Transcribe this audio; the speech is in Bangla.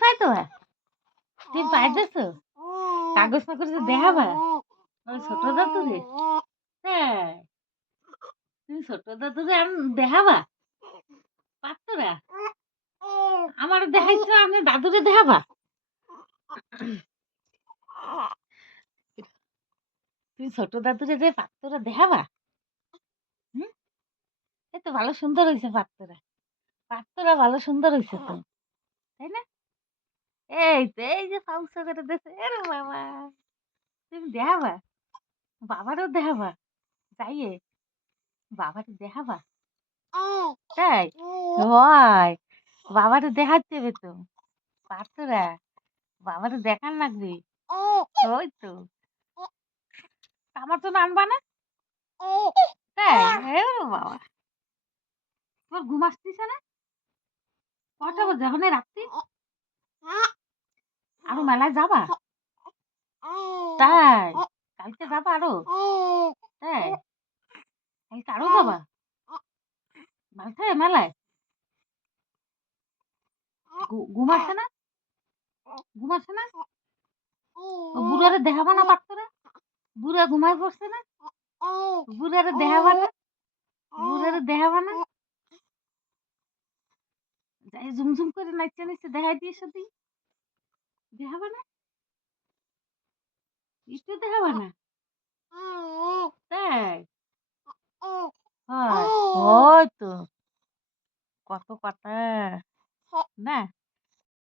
পাইতো তুমি পাইতেছ কাগজ মাগজে দেখাবা ওই ছোট দাদুরে হ্যাঁ তুমি ছোট দাদুরে দেখাবা পাত্তরা আমার দেখাইছো আমি দাদুরে দেখাবা তুমি ছোট দাদুরে যে পাত্তরা দেখাবা হুম এই তো ভালো সুন্দর হয়েছে পাত্তরা পাত্তরা ভালো সুন্দর হয়েছে তো তাই না এই তো এই যে পাউসা করে দিয়েছে এরে বাবা তুমি দেখাবা বাবারও দেখাবা যাইয়ে বাবারে দেখাবা তাই হয় বাবারে দেখাতে হবে তো পাত্তরা বাবারে দেখান লাগবে ওই তো আমার তো আনবা না তাই এরে বাবা তোমার ঘুম আসতেছে না কটা বাজে এখন এই রাত্রি আরো মেলায় যাবা তাই কালকে যাবা আরো তাই কালকে আরো যাবা মালতে মেলায় ঘুম আসে না ঘুম আসে না ও বুড়ারে দেখাবা না পাত্তরে বুড়া ঘুমায় পড়ছে না বুড়ারে দেখাবা না বুড়ারে দেখাবা না যাই ঝুমঝুম করে নাচতে নাচতে দেখাই দিয়ে সাথে দেখাবা না একটু দেখাবা না তাই হয় ওই তো কত কথা না